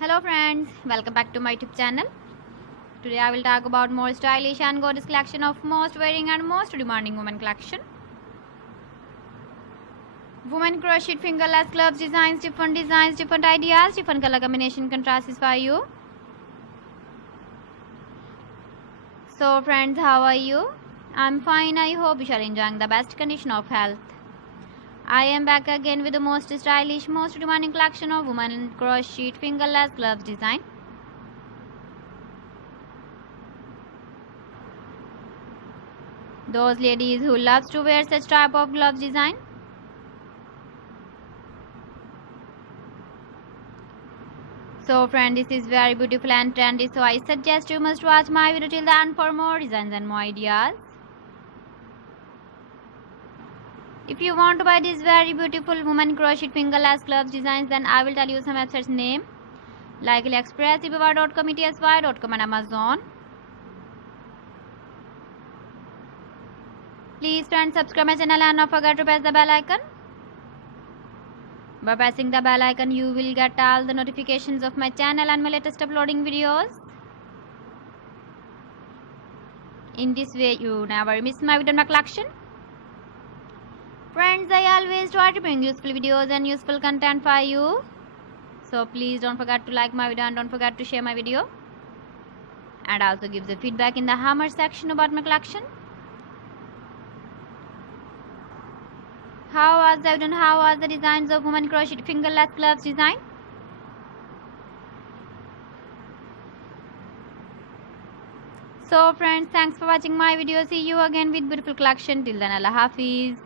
Hello friends, welcome back to my YouTube channel. Today I will talk about more stylish and gorgeous collection of most wearing and most demanding women collection. Women crocheted fingerless gloves designs, different ideas, different color combination contrasts for you. So friends, how are you? I'm fine. I hope you are enjoying the best condition of health. I am back again with the most stylish, most demanding collection of women crocheted fingerless gloves design. Those ladies who loves to wear such type of gloves design. So friend, this is very beautiful and trendy, so I suggest you must watch my video till the end for more designs and more ideas. If you want to buy these very beautiful women crocheted fingerless gloves designs, then I will tell you some websites name like AliExpress, eBay.com, ETSY.com and Amazon. Please friends, subscribe my channel and not forget to press the bell icon. By pressing the bell icon, you will get all the notifications of my channel and my latest uploading videos. In this way, you never miss my video in my collection. Friends, I always try to bring useful videos and useful content for you. So please don't forget to like my video and don't forget to share my video. And also give the feedback in the hammer section about my collection. How was the video and how was the designs of women crocheted fingerless gloves design? So friends, thanks for watching my video. See you again with beautiful collection. Till then, Allah Hafiz.